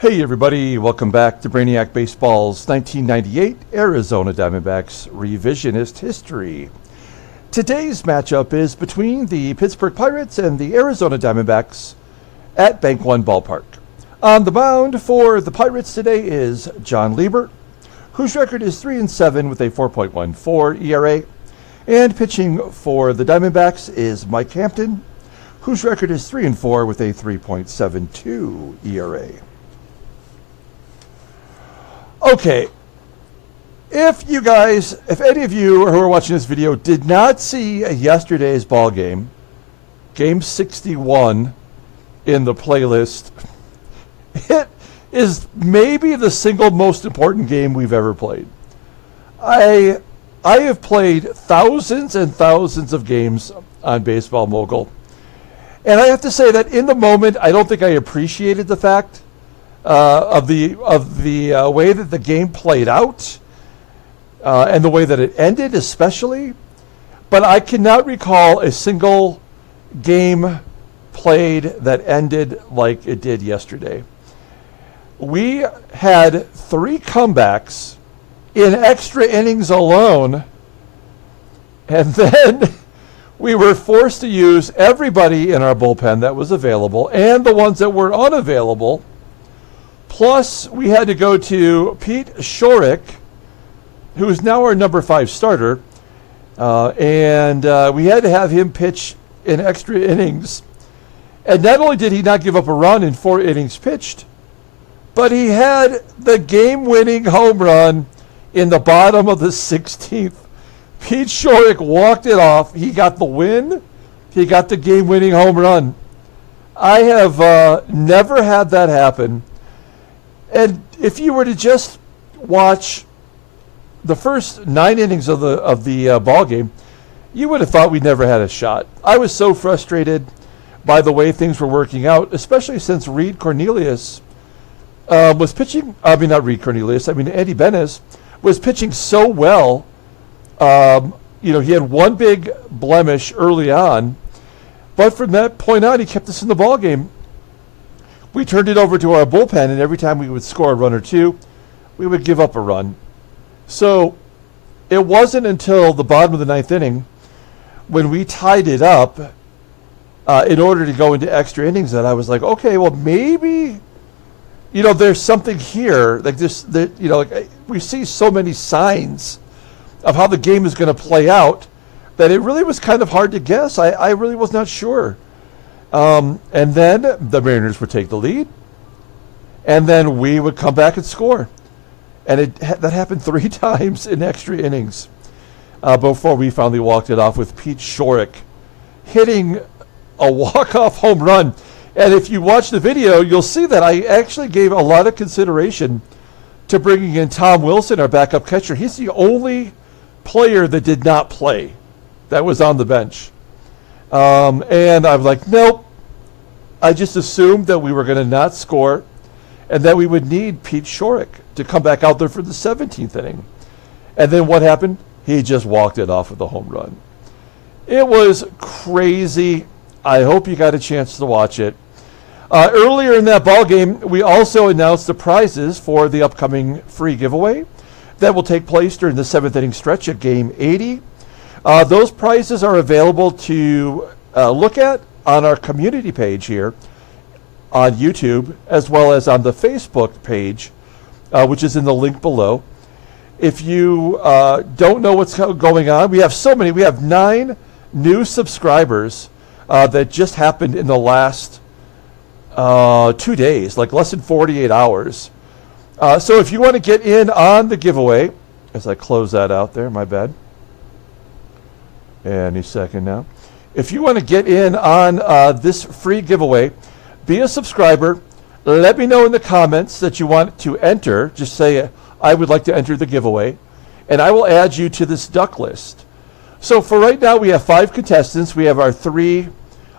Hey everybody, welcome back to Brainiac Baseball's 1998 Arizona Diamondbacks Revisionist History. Today's matchup is between the Pittsburgh Pirates and the Arizona Diamondbacks at Bank One Ballpark. On the mound for the Pirates today is John Lieber, whose record is 3-7 with a 4.14 ERA. And pitching for the Diamondbacks is Mike Hampton, whose record is 3-4 with a 3.72 ERA. Okay, if any of you who are watching this video did not see yesterday's ball game, Game 61 in the playlist, it is maybe the single most important game we've ever played. I have played thousands and thousands of games on Baseball Mogul, and I have to say that in the moment, I don't think I appreciated the fact of the way that the game played out and the way that it ended, especially. But I cannot recall a single game played that ended like it did yesterday. We had 3 comebacks in extra innings alone, and then we were forced to use everybody in our bullpen that was available and the ones that were unavailable. Plus, we had to go to Pete Shorrock, who is now our number 5 starter, and we had to have him pitch in extra innings. And not only did he not give up a run in 4 innings pitched, but he had the game-winning home run in the bottom of the 16th. Pete Shorrock walked it off. He got the win. He got the game-winning home run. I have never had that happen. And if you were to just watch the first 9 innings of the ball game, you would have thought we never had a shot. I was so frustrated by the way things were working out, especially since Eddie Benez was pitching so well. He had one big blemish early on, but from that point on, he kept us in the ball game. We turned it over to our bullpen, and every time we would score a run or two, we would give up a run. So it wasn't until the bottom of the 9th inning when we tied it up in order to go into extra innings that I was like, okay, well, maybe, there's something here. Like this, we see so many signs of how the game is going to play out that it really was kind of hard to guess. I really was not sure. And then the Mariners would take the lead, and then we would come back and score. And that happened 3 times in extra innings before we finally walked it off with Pete Shorrock hitting a walk-off home run. And if you watch the video, you'll see that I actually gave a lot of consideration to bringing in Tom Wilson, our backup catcher. He's the only player that did not play that was on the bench. And I was like, nope. I just assumed that we were going to not score and that we would need Pete Shorrock to come back out there for the 17th inning. And then what happened? He just walked it off with a home run. It was crazy. I hope you got a chance to watch it. Earlier in that ball game, we also announced the prizes for the upcoming free giveaway that will take place during the 7th inning stretch at Game 80. Those prizes are available to look at on our community page here on YouTube, as well as on the Facebook page, which is in the link below. If you don't know what's going on, we have 9 new subscribers that just happened in the last 2 days, like less than 48 hours. So if you want to get in on the giveaway, as I close that out there, my bad. Any second now. If you want to get in on this free giveaway, be a subscriber. Let me know in the comments that you want to enter. Just say, I would like to enter the giveaway, and I will add you to this duck list. So for right now, we have 5 contestants. We have our 3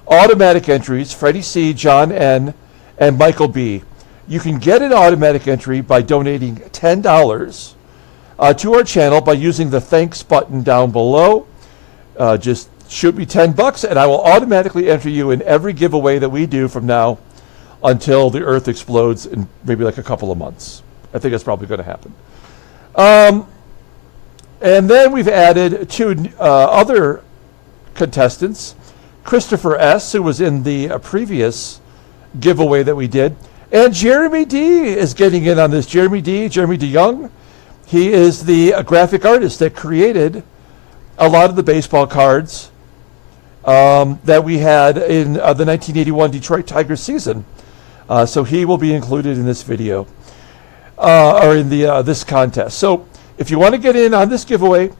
automatic entries, Freddie C., John N., and Michael B. You can get an automatic entry by donating $10 to our channel by using the thanks button down below. Just shoot me $10 and I will automatically enter you in every giveaway that we do from now until the Earth explodes in maybe like a couple of months. I think that's probably going to happen. And then we've added 2 other contestants. Christopher S., who was in the previous giveaway that we did. And Jeremy D. is getting in on this. Jeremy DeYoung. He is the graphic artist that created a lot of the baseball cards that we had in the 1981 Detroit Tigers season. So he will be included in this video, or in the this contest. So if you want to get in on this giveaway,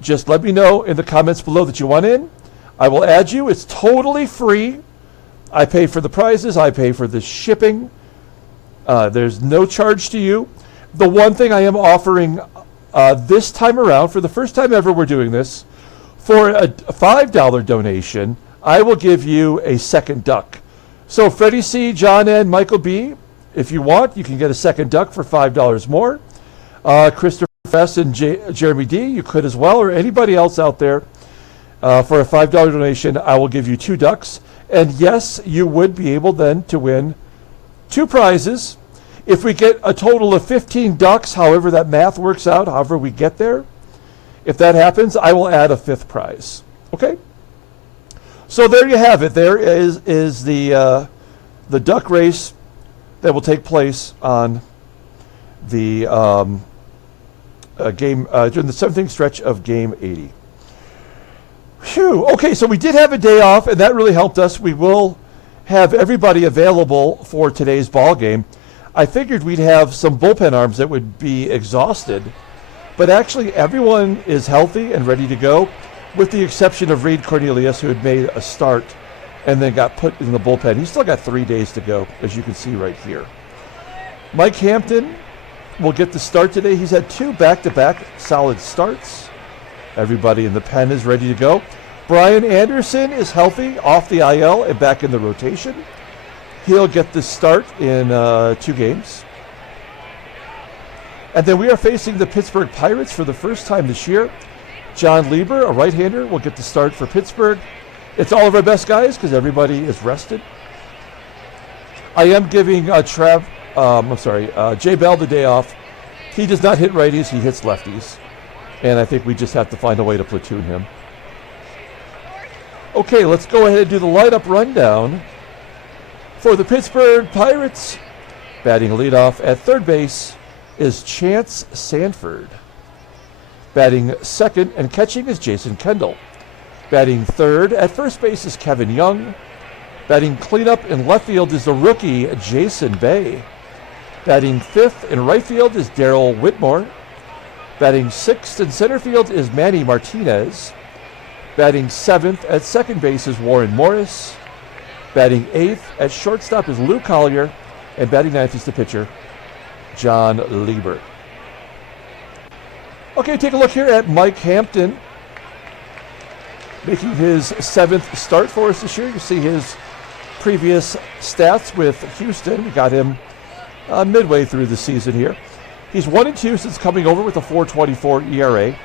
just let me know in the comments below that you want in. I will add you. It's totally free. I pay for the prizes. I pay for the shipping. There's no charge to you. The one thing I am offering this time around, for the first time ever we're doing this, for a $5 donation, I will give you a second duck. So Freddie C., John N., Michael B., if you want, you can get a second duck for $5 more. Christopher S. and Jeremy D., you could as well, or anybody else out there. For a $5 donation, I will give you 2 ducks. And yes, you would be able then to win 2 prizes. If we get a total of 15 ducks, however that math works out, however we get there, if that happens, I will add a 5th prize. Okay? So there you have it. There is the duck race that will take place on the during the 7th stretch of Game 80. Phew. Okay, so we did have a day off, and that really helped us. We will have everybody available for today's ball game. I figured we'd have some bullpen arms that would be exhausted, but actually everyone is healthy and ready to go, with the exception of Reed Cornelius, who had made a start and then got put in the bullpen. He's still got 3 days to go, as you can see right here. Mike Hampton will get the start today. He's had 2 back-to-back solid starts. Everybody in the pen is ready to go. Brian Anderson is healthy, off the IL and back in the rotation. He'll get the start in 2 games. And then we are facing the Pittsburgh Pirates for the first time this year. John Lieber, a right-hander, will get the start for Pittsburgh. It's all of our best guys because everybody is rested. I am giving Jay Bell the day off. He does not hit righties, he hits lefties. And I think we just have to find a way to platoon him. Okay, let's go ahead and do the lineup rundown for the Pittsburgh Pirates. Batting leadoff at third base is Chance Sanford. Batting second and catching is Jason Kendall. Batting third at first base is Kevin Young. Batting cleanup in left field is the rookie Jason Bay. Batting fifth in right field is Darrell Whitmore. Batting sixth in center field is Manny Martinez. Batting seventh at second base is Warren Morris. Batting eighth at shortstop is Lou Collier. And batting ninth is the pitcher, John Lieber. Okay, take a look here at Mike Hampton, making his 7th start for us this year. You see his previous stats with Houston. We got him midway through the season here. He's 1-2 since coming over with a 4.24 ERA,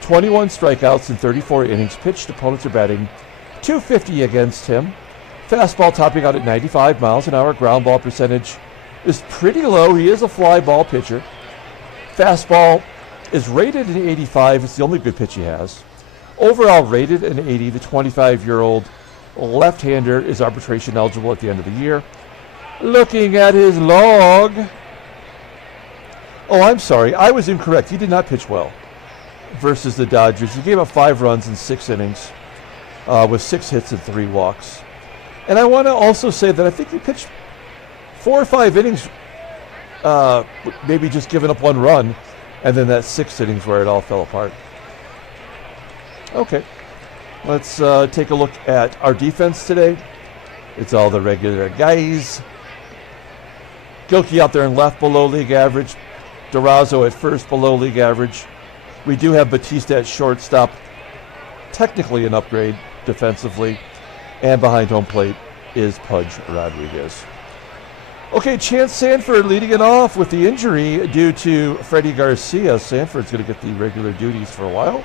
21 strikeouts in 34 innings pitched. Opponents are batting .250 against him. Fastball topping out at 95 miles an hour. Ground ball percentage is pretty low. He is a fly ball pitcher. Fastball is rated an 85. It's the only good pitch he has. Overall rated an 80. The 25-year-old left-hander is arbitration eligible at the end of the year. Looking at his log. Oh, I'm sorry. I was incorrect. He did not pitch well versus the Dodgers. He gave up 5 runs in 6 innings with 6 hits and 3 walks. And I want to also say that I think he pitched 4 or 5 innings, maybe just giving up 1 run, and then that 6th innings where it all fell apart. Okay, let's take a look at our defense today. It's all the regular guys. GILKEY out there in left, below league average. DURAZO at first, below league average. We do have BATISTA at shortstop, technically an upgrade defensively. And behind home plate is Pudge Rodriguez. Okay, Chance Sanford leading it off with the injury due to Freddie Garcia. Sanford's going to get the regular duties for a while.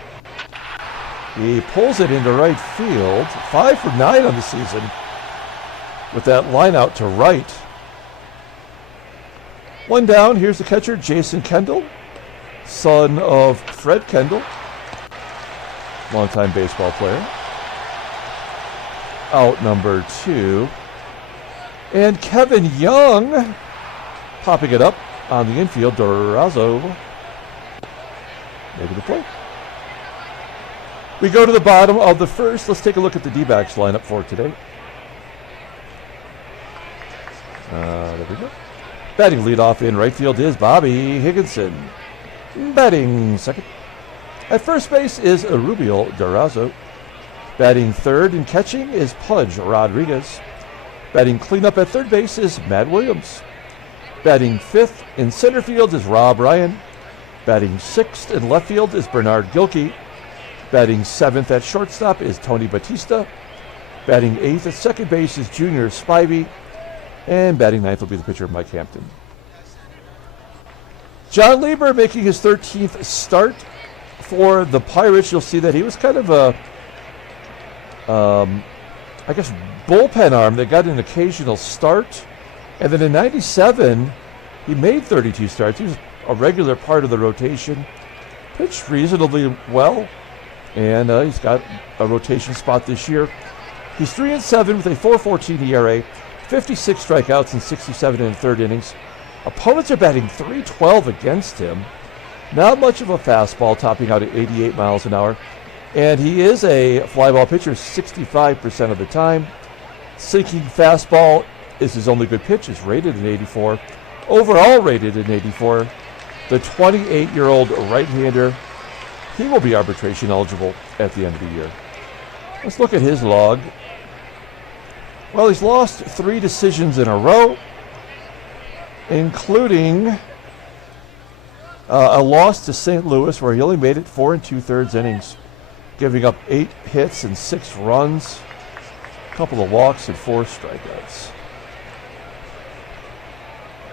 He pulls it into right field. 5 for 9 on the season. with that line out to right. One down. Here's the catcher, Jason Kendall, son of Fred Kendall, longtime baseball player. Out number 2. And Kevin Young popping it up on the infield. DURAZO making the play. We go to the bottom of the first. Let's take a look at the D-backs lineup for today. There we go. Batting leadoff in right field is Bobby Higginson. Batting second. At first base is Erubiel DURAZO. Batting third and catching is Pudge Rodriguez. Batting cleanup at third base is Matt Williams. Batting fifth in center field is Rob Ryan. Batting sixth in left field is Bernard Gilkey. Batting seventh at shortstop is Tony Batista. Batting eighth at second base is Junior Spivey. And batting ninth will be the pitcher, Mike Hampton. John Lieber making his 13th start for the Pirates. You'll see that he was kind of a, bullpen arm that got an occasional start. And then in 97, he made 32 starts. He was a regular part of the rotation. Pitched reasonably well. And he's got a rotation spot this year. He's 3-7 with a 4.14 ERA, 56 strikeouts and 67 in the third innings. Opponents are batting .312 against him. Not much of a fastball, topping out at 88 miles an hour. And he is a fly ball pitcher 65% of the time. Sinking fastball is his only good pitch. It's rated at 84. Overall rated at 84. The 28-year-old right-hander, he will be arbitration eligible at the end of the year. Let's look at his log. Well, he's lost 3 decisions in a row, including a loss to St. Louis where he only made it 4 2/3 innings, giving up 8 hits and 6 runs, a couple of walks and 4 strikeouts.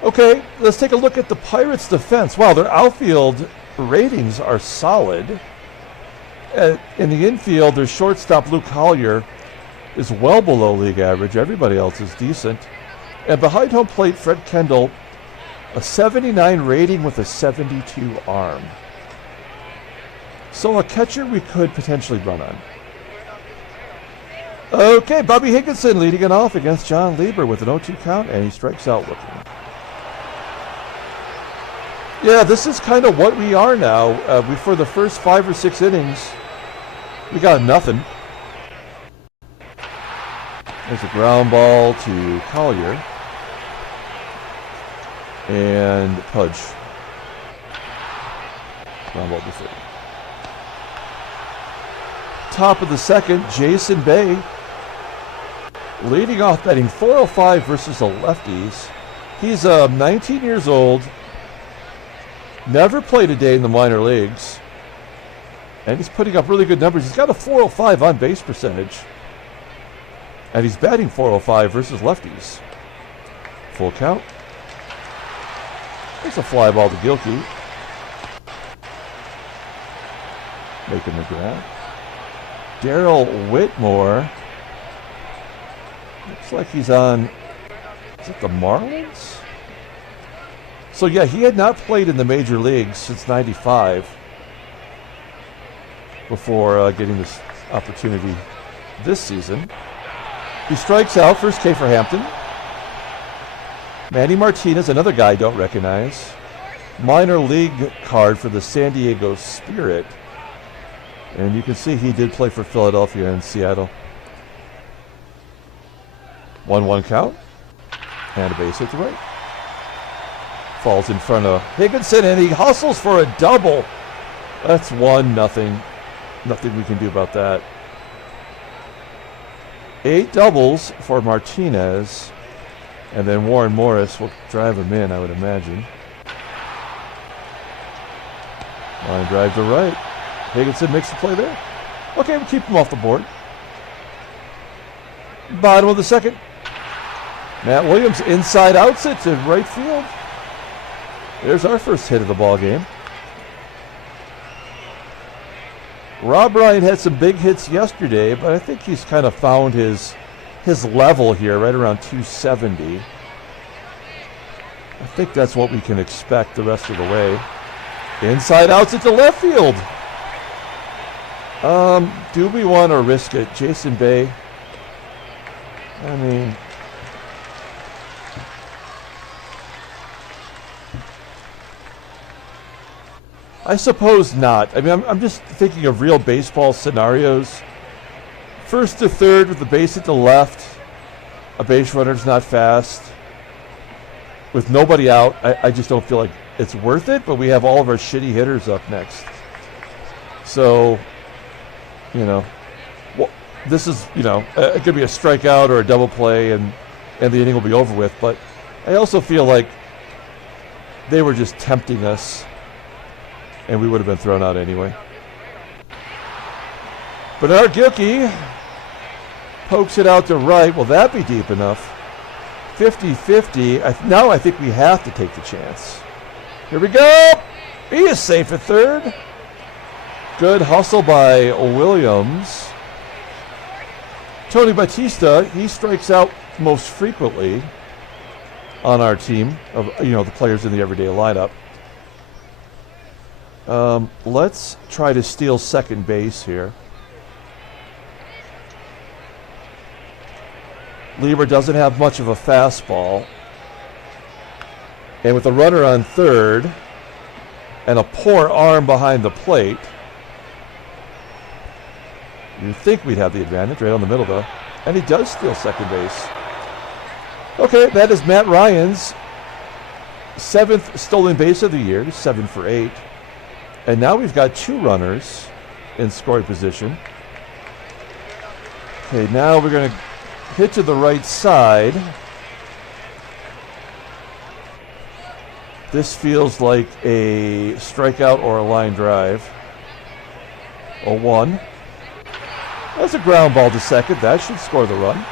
Okay, let's take a look at the Pirates' defense. Wow, their outfield ratings are solid. In the infield, their shortstop, Luke Collier, is well below league average. Everybody else is decent. And behind home plate, Fred Kendall, a 79 rating with a 72 arm. So a catcher we could potentially run on. Okay, Bobby Higginson leading it off against John Lieber with an 0-2 count, and he strikes out looking. Yeah, this is kind of what we are now. For the first 5 or 6 innings, we got nothing. There's a ground ball to Collier. And Pudge. Ground ball to third. Top of the second, Jason Bay leading off, batting .405 versus the lefties. He's 19 years old. Never played a day in the minor leagues. And he's putting up really good numbers. He's got a .405 on base percentage. And he's batting .405 versus lefties. Full count. There's a fly ball to Gilkey. Making the grab. Darrell Whitmore. Looks like he's on, is it the Marlins? So yeah, he had not played in the major leagues since '95 before getting this opportunity this season. He strikes out, first K for Hampton. Manny Martinez, another guy I don't recognize. Minor league card for the San Diego Spirit. And you can see he did play for Philadelphia and Seattle. 1-1 count. And a base hit to right. Falls in front of Higginson, and he hustles for a double. That's 1-0. Nothing we can do about that. 8 doubles for Martinez. And then Warren Morris will drive him in, I would imagine. Line drive to right. Higginson makes the play there. Okay, we'll keep him off the board. Bottom of the second. Matt Williams inside outs it to right field. There's our first hit of the ball game. Rob Ryan had some big hits yesterday, but I think he's kind of found his his level here, right around 270. I think that's what we can expect the rest of the way. Inside outs into left field. Do we want to risk it? Jason Bay. I mean, I suppose not. I mean, I'm just thinking of real baseball scenarios. First to third with the base at the left. A base runner's not fast. With nobody out, I just don't feel like it's worth it, but we have all of our shitty hitters up next. So, you know, well, this is, you know, it could be a strikeout or a double play and the inning will be over with, but I also feel like they were just tempting us and we would have been thrown out anyway. Bernard Gilkey pokes it out to right. Will that be deep enough? 50-50. Now I think we have to take the chance. Here we go. He is safe at third. Good hustle by Williams. Tony Batista, he strikes out most frequently on our team of, you know, the players in the everyday lineup. Let's try to steal second base here. Lieber doesn't have much of a fastball. And with a runner on third and a poor arm behind the plate, you'd think we'd have the advantage right on the middle, though. And he does steal second base. Okay, that is Matt Ryan's 7th stolen base of the year, 7 for 8. And now we've got 2 runners in scoring position. Okay, now we're going to hit to the right side. This feels like a strikeout or a line drive. A 1. That's a ground ball to second. That should score the run.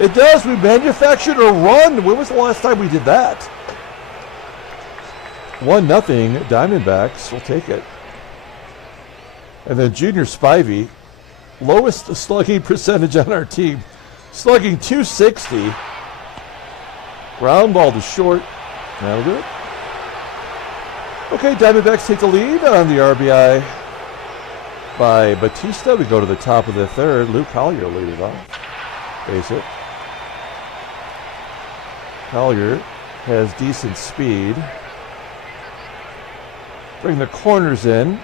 It does. We manufactured a run. When was the last time we did that? 1-0. Diamondbacks will take it. And then Junior Spivey, lowest slugging percentage on our team. Slugging .260. Ground ball to short. That'll do it. Okay, Diamondbacks take the lead on the RBI by Batista. We go to the top of the third. Luke Collier lead it off. Base it. Collier has decent speed. Bring the corners in.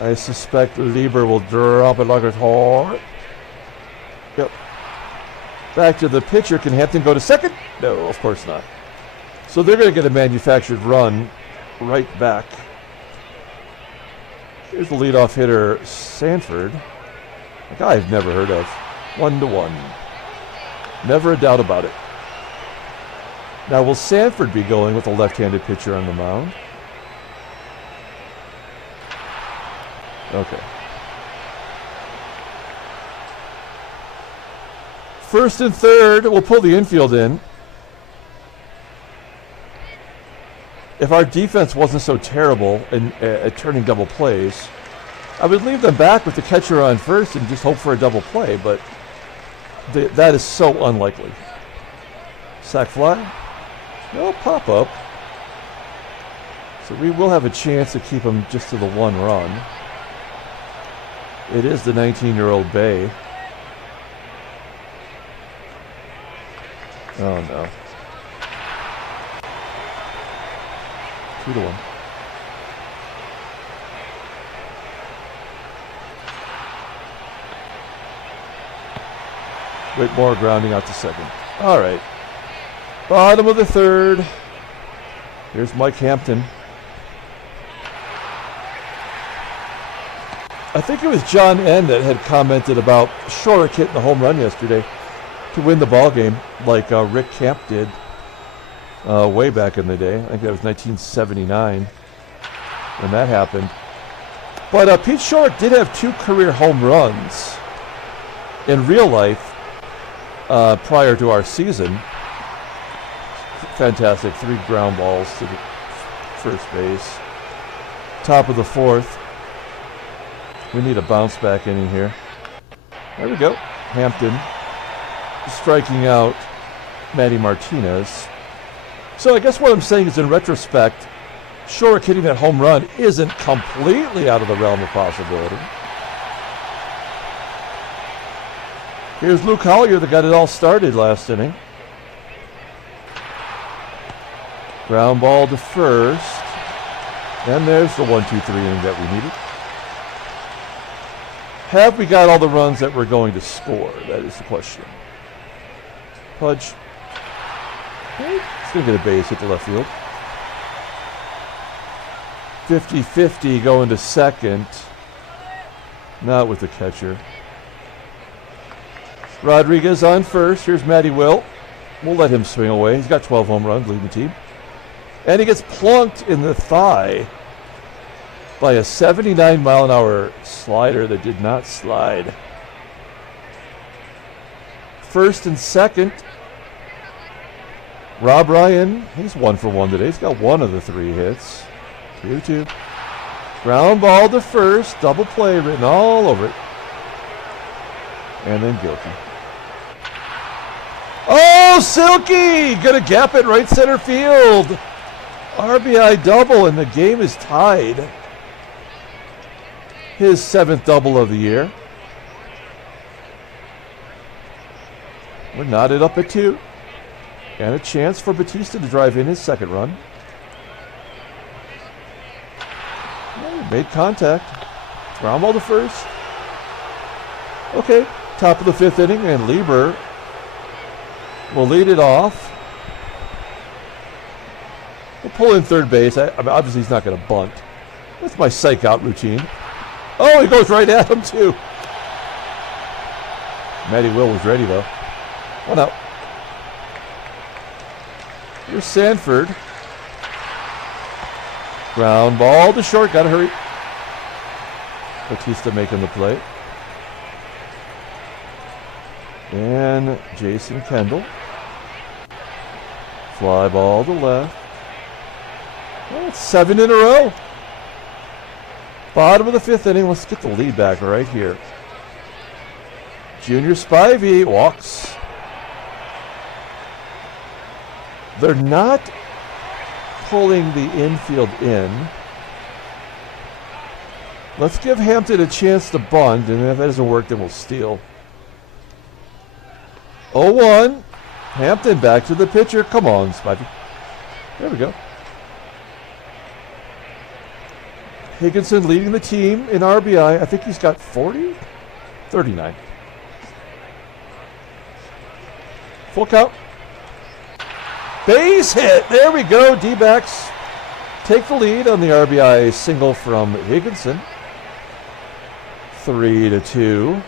I suspect Lieber will drop it like it's hard. Yep. Back to the pitcher. Can Hampton go to second? No, of course not. So they're going to get a manufactured run right back. Here's the leadoff hitter, SANFORD. A guy I've never heard of. 1-1. Never a doubt about it. Now, will SANFORD be going with a left-handed pitcher on the mound? Okay. First and third, we'll pull the infield in. If our defense wasn't so terrible at turning double plays, I would leave them back with the catcher on first and just hope for a double play, but that is so unlikely. Sac fly. No pop-up. So we will have a chance to keep them just to the 1 run. It is the 19-year-old Bay. Oh, no. 2-1. Whitmore grounding out to second. All right. Bottom of the third. Here's Mike Hampton. I think it was John N. that had commented about Shorrock hitting the home run yesterday to win the ball game, like Rick Camp did way back in the day. I think that was 1979 when that happened. But Pete Shorrock did have 2 career home runs in real life prior to our season. Fantastic. 3 ground balls to the first base. Top of the 4th. We need a bounce back inning here. There we go. Hampton striking out Manny Martinez. So I guess what I'm saying is, in retrospect, Shorrock hitting that home run isn't completely out of the realm of possibility. Here's Luke Collier that got it all started last inning. Ground ball to first. And there's the 1-2-3 inning that we needed. Have we got all the runs that we're going to score? That is the question. Pudge. He's going to get a base hit to left field. 50-50 going to second. Not with the catcher. Rodriguez on first. Here's Matty Will. We'll let him swing away. He's got 12 home runs, leading the team. And he gets plunked in the thigh by a 79-mile-an-hour slider that did not slide. First and second. Rob Ryan, he's 1 for 1 today. He's got one of the 3 hits. 2-2. Ground ball to first. Double play written all over it. And then Gilkey. Oh, Silky! Gonna gap it right center field. RBI double, and the game is tied. His 7th double of the year. We're knotted up at 2. And a chance for Batista to drive in his 2nd run. Made contact. Ground ball to first. Okay, top of the 5th inning, and Lieber will lead it off. We'll pull in third base. I mean, obviously he's not going to bunt. That's my psych out routine. Oh, he goes right at him too. Matty Will was ready though. 1 out. Here's SANFORD. Ground ball to short. Got to hurry. Batista making the play. And Jason Kendall. Fly ball to left. Well, it's 7 in a row. Bottom of the 5th inning. Let's get the lead back right here. Junior Spivey walks. They're not pulling the infield in. Let's give Hampton a chance to bunt, and if that doesn't work, then we'll steal. 0-1. Hampton back to the pitcher. Come on, Spivey. There we go. Higginson leading the team in RBI. I think he's got 40? 39. Full count. Base hit. There we go. D-backs take the lead on the RBI single from Higginson. 3-2.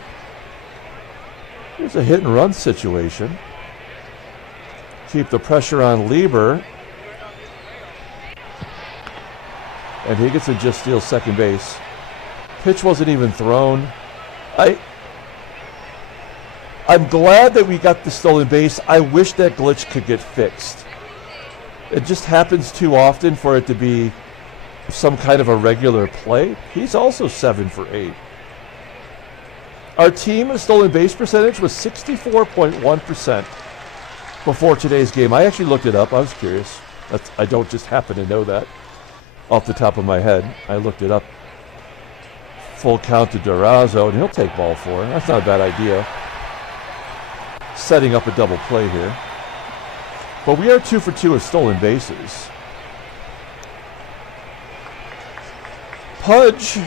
Here's a hit and run situation. Keep the pressure on Lieber. And Higginson just steals second base. Pitch wasn't even thrown. I'm glad that we got the stolen base. I wish that glitch could get fixed. It just happens too often for it to be some kind of a regular play. He's also 7 for 8. Our team's stolen base percentage was 64.1% before today's game. I actually looked it up. I was curious. I don't just happen to know that off the top of my head. I looked it up. Full count to DURAZO, and he'll take ball 4. That's not a bad idea. Setting up a double play here. But we are 2 for 2 with stolen bases. Pudge.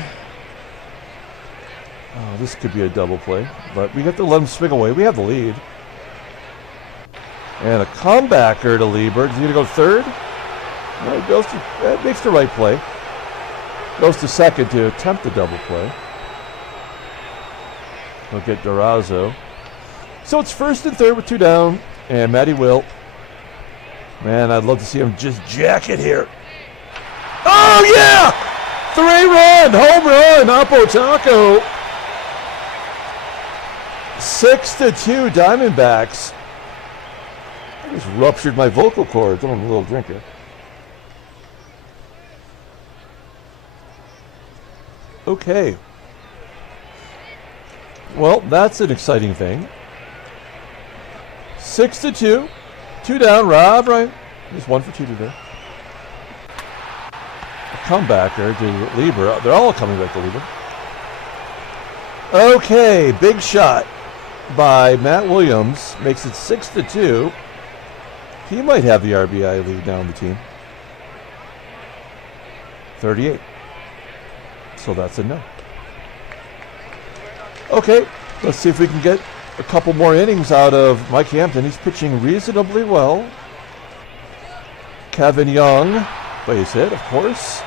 Oh, this could be a double play, but we have to let him swing away. We have the lead. And a comebacker to Lieber. Is he going to go third? No, he goes to, that makes the right play. Goes to second to attempt the double play. He'll get DURAZO. So it's first and third with 2 down, and Matty Will. Man, I'd love to see him just jack it here. Oh, yeah! 3-run, home run, Oppo Taco. 6-2 Diamondbacks. I just ruptured my vocal cords. I'm a little drinker. Okay. Well, that's an exciting thing. 6-2. 2 down. Rob Ryan. He's 1 for 2 today. A comebacker to Lieber. They're all coming back to Lieber. Okay, big shot by Matt Williams. Makes it 6-2. He might have the RBI lead now on the team. 38. So that's a no. Okay, let's see if we can get a couple more innings out of Mike Hampton. He's pitching reasonably well. Kevin Young, base hit, of course.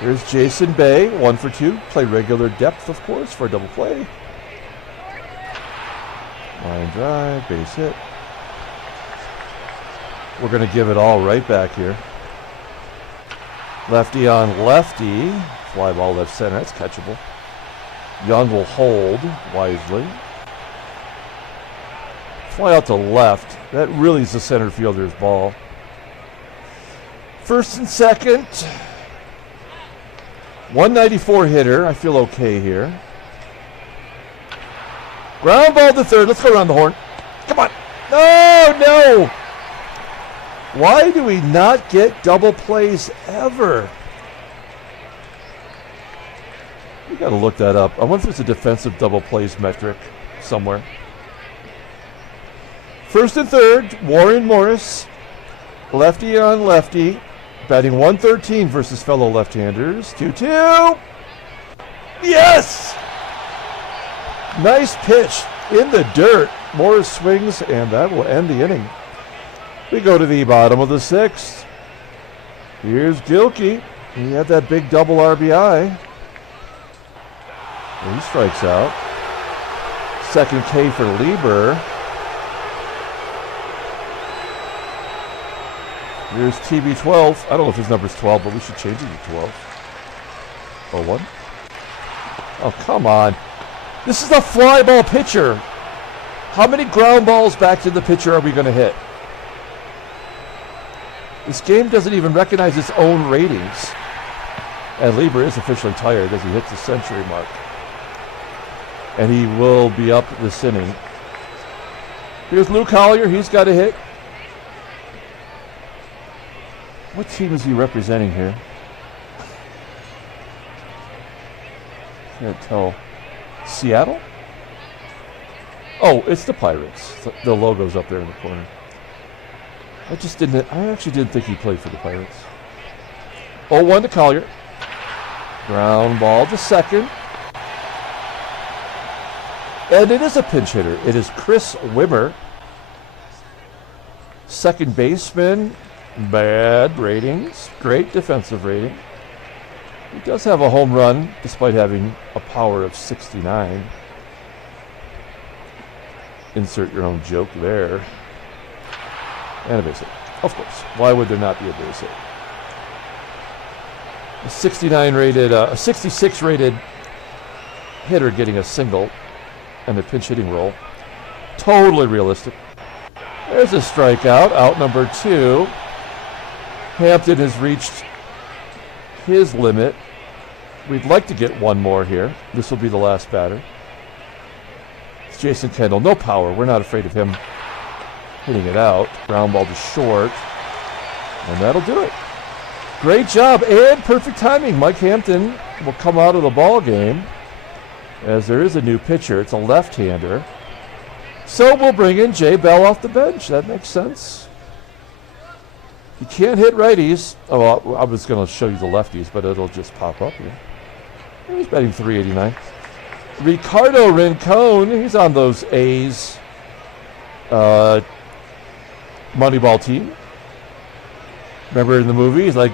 Here's Jason Bay, 1 for 2. Play regular depth, of course, for a double play. Line drive, base hit. We're going to give it all right back here. Lefty on lefty. Fly ball left center. That's catchable. Young will hold wisely. Fly out to left. That really is the center fielder's ball. First and second. 194 hitter. I feel okay here. Ground ball to third. Let's go around the horn. Come on. No. Why do we not get double plays ever? We got to look that up. I wonder if there's a defensive double plays metric somewhere. First and third, Warren Morris. Lefty on lefty. Batting 113 versus fellow left-handers. 2-2. Yes! Nice pitch in the dirt. Morris swings, and that will end the inning. We go to the bottom of the sixth. Here's Gilkey. He had that big double RBI. And he strikes out. Second K for Lieber. Here's TB12. I don't know if his number's 12, but we should change it to 12. 0-1. Oh, come on. This is a fly ball pitcher. How many ground balls back to the pitcher are we going to hit? This game doesn't even recognize its own ratings. And Lieber is officially tired as he hits the century mark. And he will be up this inning. Here's Lou Collier. He's got a hit. What team is he representing here? Can't tell. Seattle? Oh, it's the Pirates. The logo's up there in the corner. I actually didn't think he played for the Pirates. 0-1 to Collier. Ground ball to second. And it is a pinch hitter. It is Chris Wimmer. Second baseman. Bad ratings. Great defensive rating. He does have a home run despite having a power of 69. Insert your own joke there. And a base hit. Of course. Why would there not be a base hit? A 69 rated, a 66 rated hitter getting a single and a pinch hitting role. Totally realistic. There's a strikeout. Out number 2. Hampton has reached his limit. We'd like to get one more here. This will be the last batter. It's Jason Kendall. No power. We're not afraid of him hitting it out. Ground ball to short. And that'll do it. Great job and perfect timing. Mike Hampton will come out of the ball game as there is a new pitcher. It's a left-hander. So we'll bring in Jay Bell off the bench. That makes sense. He can't hit righties. Oh, I was going to show you the lefties, but it'll just pop up here. He's batting 389. Ricardo Rincon, he's on those A's Moneyball team. Remember in the movie, he's like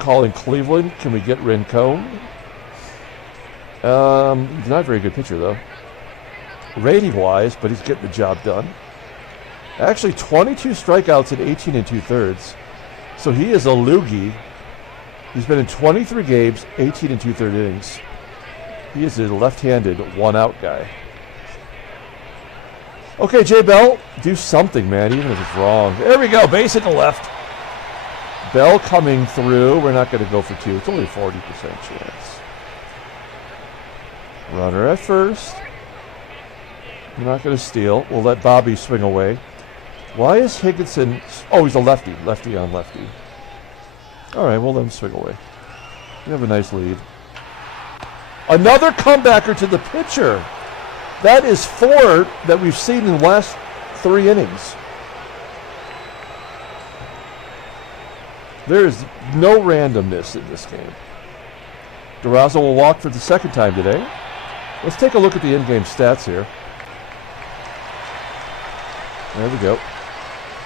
calling Cleveland, can we get Rincon? He's not a very good pitcher, though. Rating-wise, but he's getting the job done. Actually, 22 strikeouts in 18 2/3. So he is a loogie. He's been in 23 games, 18 2/3 innings. He is a left-handed one-out guy. Okay, Jay Bell, do something, man, even if it's wrong. There we go, base hit to left. Bell coming through. We're not going to go for 2. It's only a 40% chance. Runner at first. We're not going to steal. We'll let Bobby swing away. Why is Higginson... Oh, he's a lefty. Lefty on lefty. All right, we'll let him swing away. We have a nice lead. Another comebacker to the pitcher. That is 4 that we've seen in the last 3 innings. There is no randomness in this game. DURAZO will walk for the 2nd time today. Let's take a look at the in-game stats here. There we go.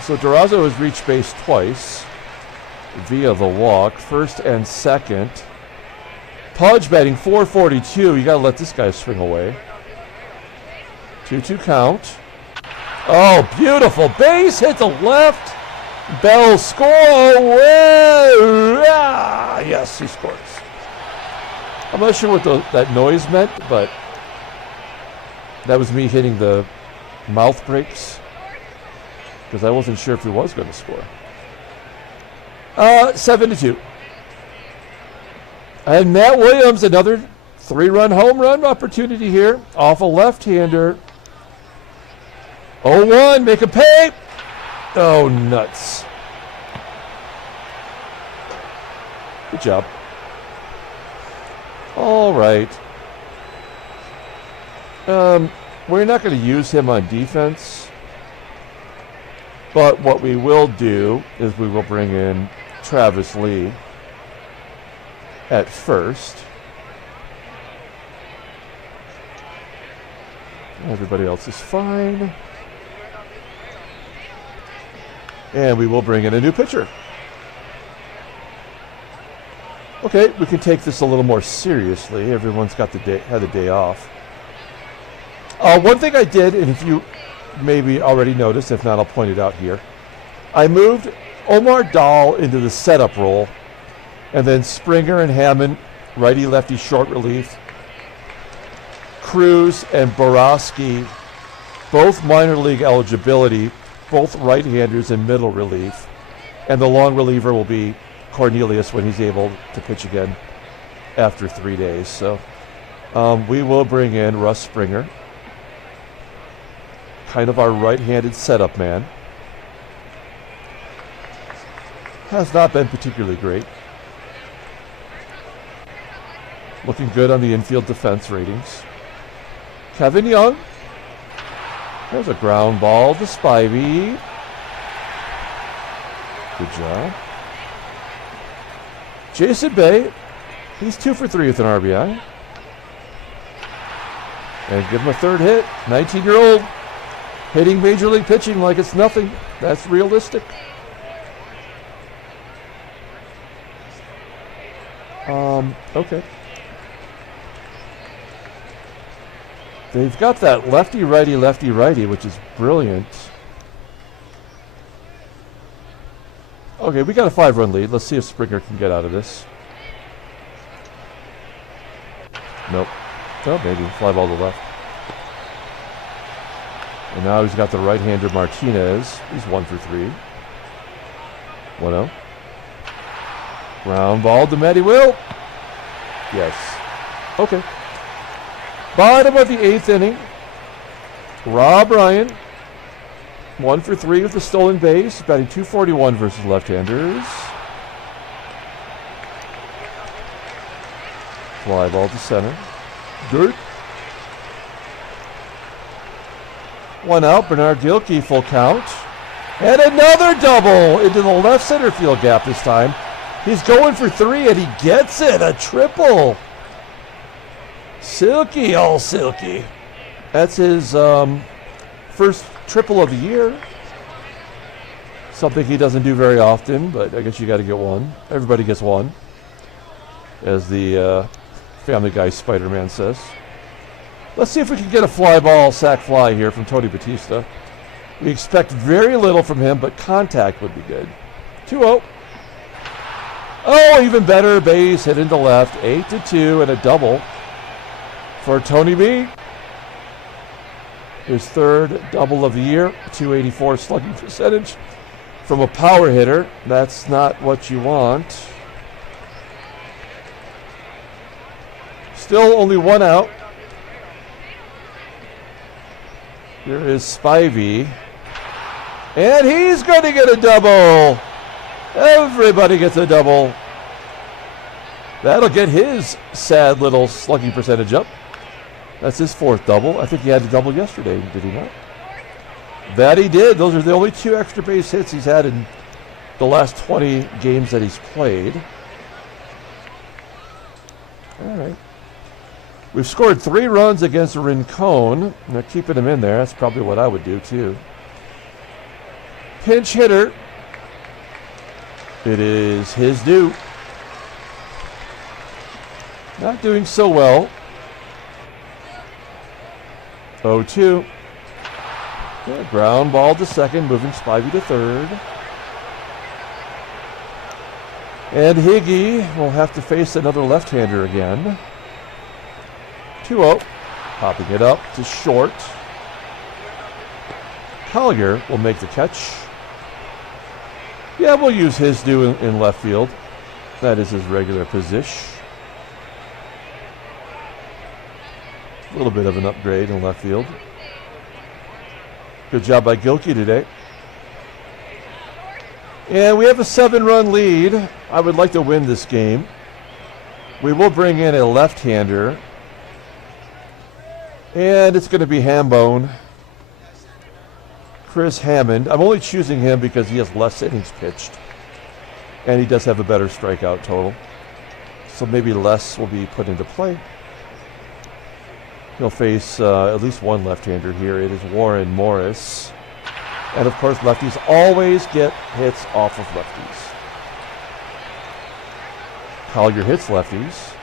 So DURAZO has reached base twice via the walk, 1st and 2nd. Pudge batting .442. You got to let this guy swing away. 2-2 count. Oh, beautiful base hit to left. Bell score. Ah, yes, he scores. I'm not sure what that noise meant, but that was me hitting the mouth brakes because I wasn't sure if he was going to score. 7-2. And Matt Williams, another 3-run home run opportunity here off a left-hander. 0-1, make a pay. Oh, nuts. Good job. All right. We're not going to use him on defense. But what we will do is we will bring in Travis Lee at first. Everybody else is fine. And we will bring in a new pitcher. Okay, we can take this a little more seriously. Everyone's got had the day off. One thing I did, and if you maybe already noticed, if not, I'll point it out here. I moved Omar Dahl into the setup role, and then Springer and Hammond, righty-lefty short relief. Cruz and Borowski, both minor league eligibility, both right-handers in middle relief. And the long reliever will be Cornelius when he's able to pitch again after 3 days. So we will bring in Russ Springer, kind of our right-handed setup man. Has not been particularly great. Looking good on the infield defense ratings. Kevin Young. There's a ground ball to Spivey. Good job. Jason Bay. He's 2 for 3 with an RBI. And give him a 3rd hit. 19-year-old hitting major league pitching like it's nothing. That's realistic. Okay. They've got that lefty-righty, lefty-righty, which is brilliant. Okay, we got a 5-run lead. Let's see if Springer can get out of this. Nope. Oh, maybe. Fly ball to left. And now he's got the right-hander Martinez. He's 1 for 3. 1-0. Ground ball to Matty Will. Yes. Okay. Bottom of the 8th inning. Rob Ryan, 1 for 3 with the stolen base, batting .241 versus left-handers. Fly ball to center. Dirt. 1 out. Bernard Gilkey, full count. And another double into the left center field gap this time. He's going for 3 and he gets it. A triple. Silky, all silky. That's his first triple of the year. Something he doesn't do very often, but I guess you got to get one. Everybody gets one, as the Family Guy Spider-Man says. Let's see if we can get a fly ball, sac fly here from Tony Batista. We expect very little from him, but contact would be good. 2-0. Oh, even better. Base hit into left. 8-2 and a double for Tony B. His 3rd double of the year. .284 slugging percentage from a power hitter. That's not what you want. Still only 1 out. Here is Spivey. And he's going to get a double. Everybody gets a double. That'll get his sad little slugging percentage up. That's his 4th double. I think he had a double yesterday, did he not? That he did. Those are the only 2 extra base hits he's had in the last 20 games that he's played. All right. We've scored 3 runs against Rincon. They're keeping him in there. That's probably what I would do, too. Pinch hitter. It is his due. Not doing so well. 0-2. Yeah, ground ball to second, moving Spivey to third. And Higgy will have to face another left-hander again. 2-0. Popping it up to short. Collier will make the catch. Yeah, we'll use his due in left field. That is his regular position. A little bit of an upgrade in left field. Good job by GILKEY today. And we have a 7-run lead. I would like to win this game. We will bring in a left-hander. And it's going to be Hambone. Chris Hammond. I'm only choosing him because he has less innings pitched. And he does have a better strikeout total. So maybe less will be put into play. He'll face at least one left-hander here. It is Warren Morris. And of course, lefties always get hits off of lefties. Collier hits lefties.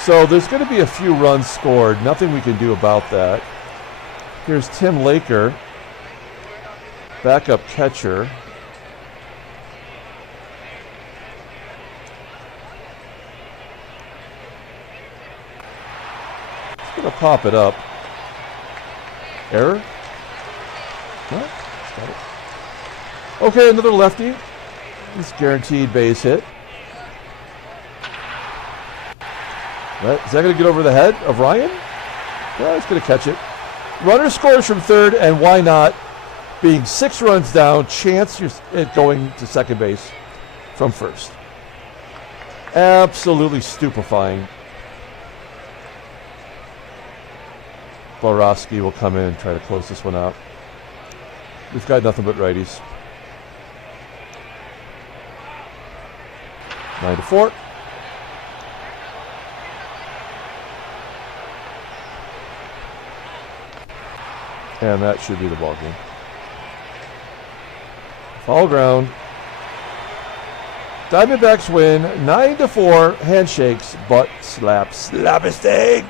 So there's going to be a few runs scored. Nothing we can do about that. Here's Tim Laker, backup catcher. Just going to pop it up. Error? No? Got it. Okay, another lefty. He's guaranteed base hit. Is that going to get over the head of Ryan? Yeah, he's going to catch it. Runner scores from third, and why not? Being 6 runs down, chance at going to second base from first. Absolutely stupefying. Borowski will come in and try to close this one out. We've got nothing but righties. 9-4. And that should be the ball game. Foul ground. Diamondbacks win 9-4. Handshakes, butt slaps, slapstick.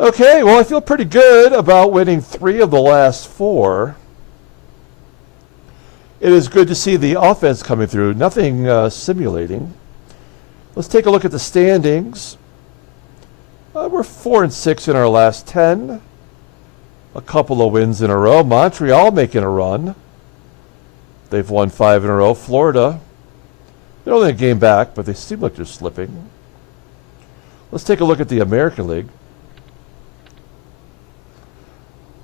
Okay, well, I feel pretty good about winning 3 of the last 4. It is good to see the offense coming through. Nothing simulating. Let's take a look at the standings. We're 4-6 in our last 10. A couple of wins in a row. Montreal making a run. They've won 5 in a row. Florida, they're only a game back, but they seem like they're slipping. Let's take a look at the American League.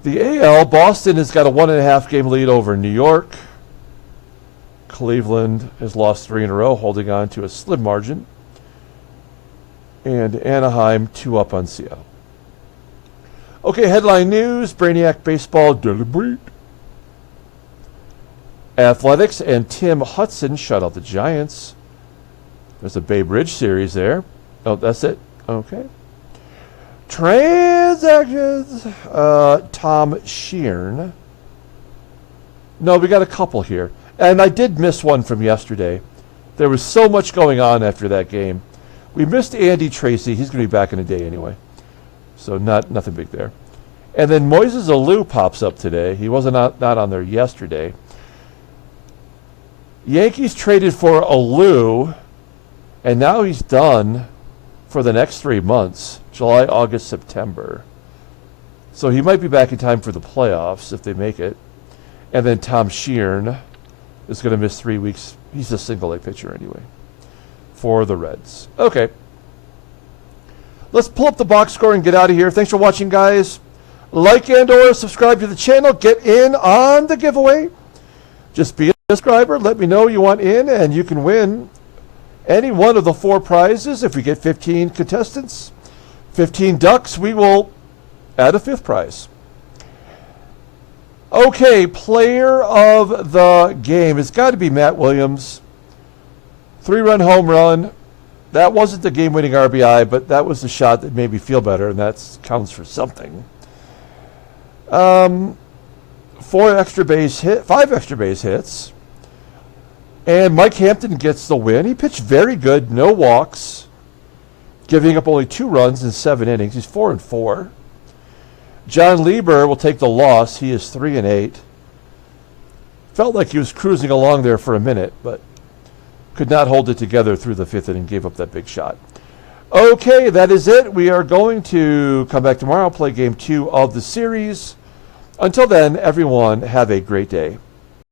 The AL, Boston has got a 1.5 game lead over New York. Cleveland has lost 3 in a row, holding on to a slim margin. And Anaheim 2 up on Seattle. Okay, headline news, Brainiac Baseball Deliberate. Athletics and Tim Hudson shut out the Giants. There's a Babe Ridge series there. Oh, that's it? Okay. Transactions. Tom Sheeran. No, we got a couple here. And I did miss one from yesterday. There was so much going on after that game. We missed Andy Tracy. He's going to be back in a day anyway. So nothing big there. And then Moises Alou pops up today. He wasn't not on there yesterday. Yankees traded for Alou, and now he's done for the next 3 months, July, August, September. So he might be back in time for the playoffs if they make it. And then Tom Sheeran is going to miss 3 weeks. He's a single-A pitcher anyway for the Reds. Okay. Let's pull up the box score and get out of here. Thanks for watching, guys. Like and/or subscribe to the channel. Get in on the giveaway. Just be a subscriber. Let me know you want in, and you can win any one of the 4 prizes. If we get 15 contestants, 15 ducks, we will add a 5th prize. Okay, player of the game. It's got to be Matt Williams. 3-run home run. That wasn't the game-winning RBI, but that was the shot that made me feel better, and that counts for something. 5 extra base hits. And Mike Hampton gets the win. He pitched very good, no walks, giving up only 2 runs in 7 innings. He's 4-4. John Lieber will take the loss. He is 3-8. Felt like he was cruising along there for a minute, but could not hold it together through the 5th inning, gave up that big shot. Okay, that is it. We are going to come back tomorrow, play game 2 of the series. Until then, everyone, have a great day.